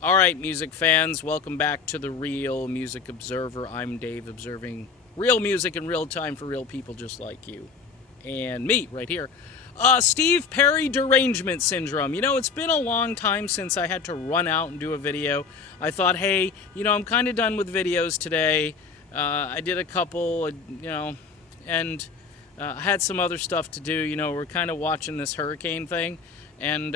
All right, music fans, welcome back to the Real Music Observer. I'm Dave, observing real music in real time for real people just like you and me right here. Steve Perry derangement syndrome. It's been a long time since I had to run out and do a video. I thought, hey, I'm kind of done with videos today. I did a couple, and I had some other stuff to do. We're kind of watching this hurricane thing, and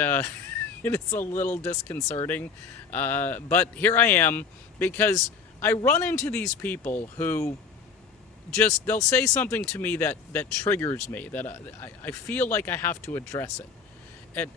it's a little disconcerting. But here I am, because I run into these people who they'll say something to me that triggers me, that I feel like I have to address it. And,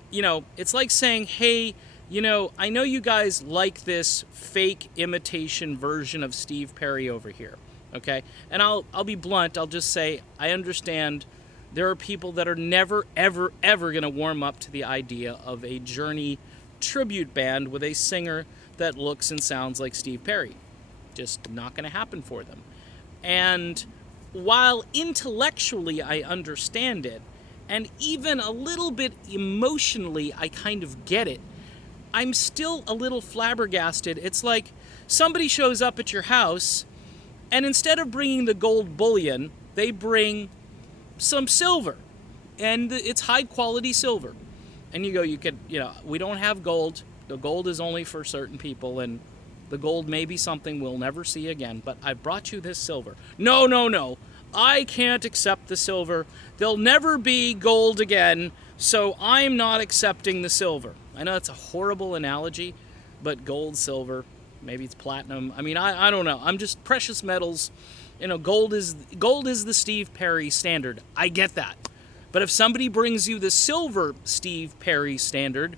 it's like saying, hey, I know you guys like this fake imitation version of Steve Perry over here, okay? And I'll be blunt, I'll just say, I understand there are people that are never, ever, ever going to warm up to the idea of a Journey tribute band with a singer that looks and sounds like Steve Perry. Just not going to happen for them. And while intellectually I understand it, and even a little bit emotionally I kind of get it, I'm still a little flabbergasted. It's like somebody shows up at your house, and instead of bringing the gold bullion, they bring some silver. And it's high quality silver. And we don't have gold. The gold is only for certain people, and the gold may be something we'll never see again, but I brought you this silver. No, no, no. I can't accept the silver. There'll never be gold again, so I'm not accepting the silver. I know it's a horrible analogy, but gold, silver, maybe it's platinum. I don't know. I'm just precious metals. Gold is the Steve Perry standard. I get that. But if somebody brings you the silver Steve Perry standard,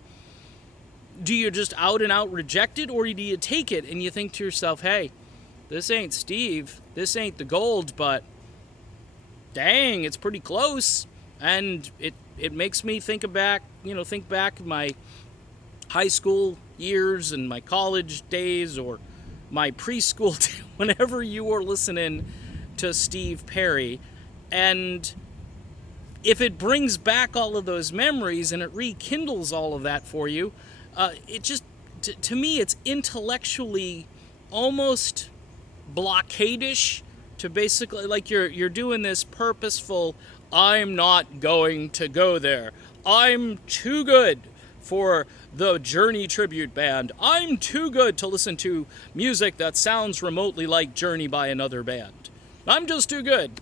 do you just out and out reject it, or do you take it and you think to yourself, hey, this ain't Steve, this ain't the gold, but dang, it's pretty close. And it makes me think back my high school years and my college days, or my preschool whenever you were listening to Steve Perry. And if it brings back all of those memories and it rekindles all of that for you, it just, to me, it's intellectually almost blockade-ish, to basically, like, you're doing this purposeful, I'm not going to go there. I'm too good for the Journey tribute band. I'm too good to listen to music that sounds remotely like Journey by another band. I'm just too good.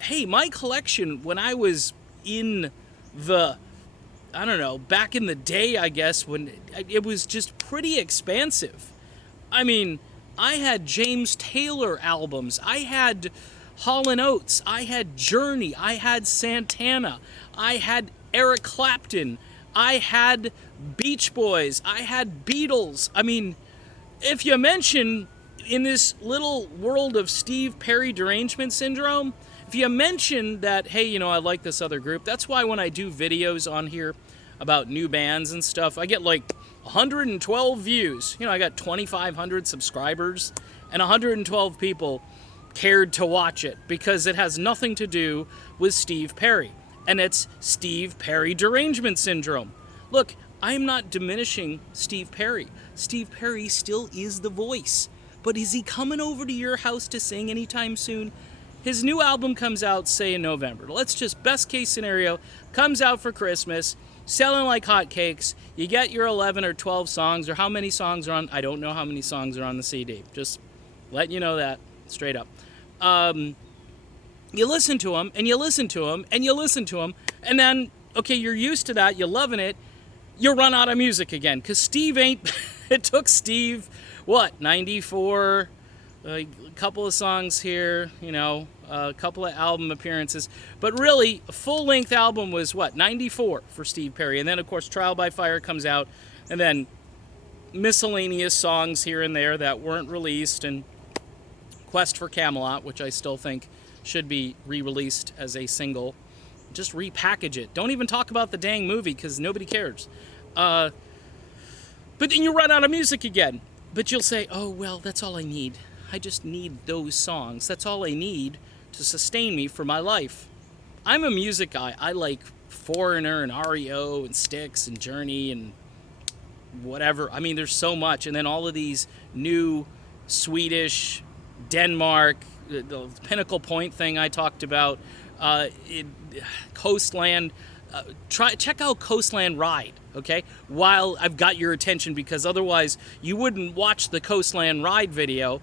Hey, my collection, when I was in back in the day, I guess, when it was just pretty expansive. I had James Taylor albums. I had Hall & Oates. I had Journey. I had Santana. I had Eric Clapton. I had Beach Boys. I had Beatles. If you mention, in this little world of Steve Perry derangement syndrome, if you mention that, hey, I like this other group, that's why when I do videos on here about new bands and stuff, I get like 112 views. I got 2,500 subscribers, and 112 people cared to watch it, because it has nothing to do with Steve Perry. And it's Steve Perry derangement syndrome. Look, I'm not diminishing Steve Perry. Steve Perry still is the voice. But is he coming over to your house to sing anytime soon? His new album comes out, say, in November. Let's just, best case scenario, comes out for Christmas, selling like hotcakes. You get your 11 or 12 songs, or how many songs are on, I don't know how many songs are on the CD. Just letting you know that, straight up. You listen to them, and you listen to them, and you listen to them, and then, okay, you're used to that, you're loving it, you run out of music again, because Steve ain't, it took Steve, 94, a couple of songs here, a couple of album appearances, but really, a full-length album was, 94 for Steve Perry, and then, of course, Trial by Fire comes out, and then miscellaneous songs here and there that weren't released, and Quest for Camelot, which I still think should be re-released as a single. Just repackage it. Don't even talk about the dang movie, because nobody cares. But then you run out of music again. But you'll say, oh, well, that's all I need. I just need those songs. That's all I need to sustain me for my life. I'm a music guy. I like Foreigner and REO and Styx and Journey and whatever. I mean, there's so much. And then all of these new Swedish, Denmark, the Pinnacle Point thing I talked about, Coastland. Check out Coastland Ride, okay? While I've got your attention, because otherwise you wouldn't watch the Coastland Ride video.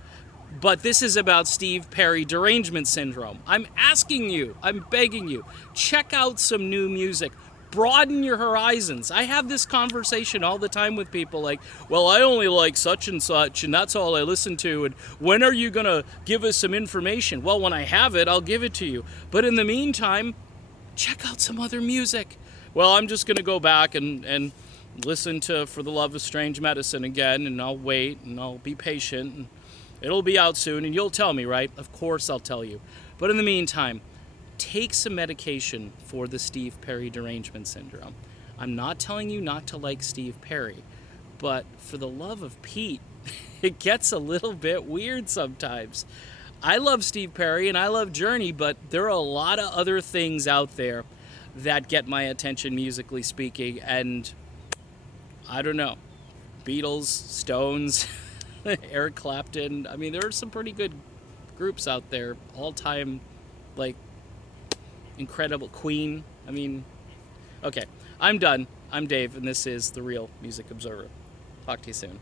But this is about Steve Perry derangement syndrome. I'm asking you, I'm begging you, check out some new music. Broaden your horizons. I have this conversation all the time with people like, well, I only like such and such, and that's all I listen to, and when are you going to give us some information? Well, when I have it, I'll give it to you. But in the meantime, check out some other music. Well, I'm just going to go back and listen to For the Love of Strange Medicine again, and I'll wait, and I'll be patient, and it'll be out soon, and you'll tell me, right? Of course I'll tell you. But in the meantime, take some medication for the Steve Perry derangement syndrome. I'm not telling you not to like Steve Perry, but for the love of Pete, it gets a little bit weird sometimes. I love Steve Perry and I love Journey, but there are a lot of other things out there that get my attention musically speaking, and I don't know. Beatles, Stones, Eric Clapton. I mean, there are some pretty good groups out there. All-time, like, incredible. Queen. I mean, okay. I'm done. I'm Dave, and this is The Real Music Observer. Talk to you soon.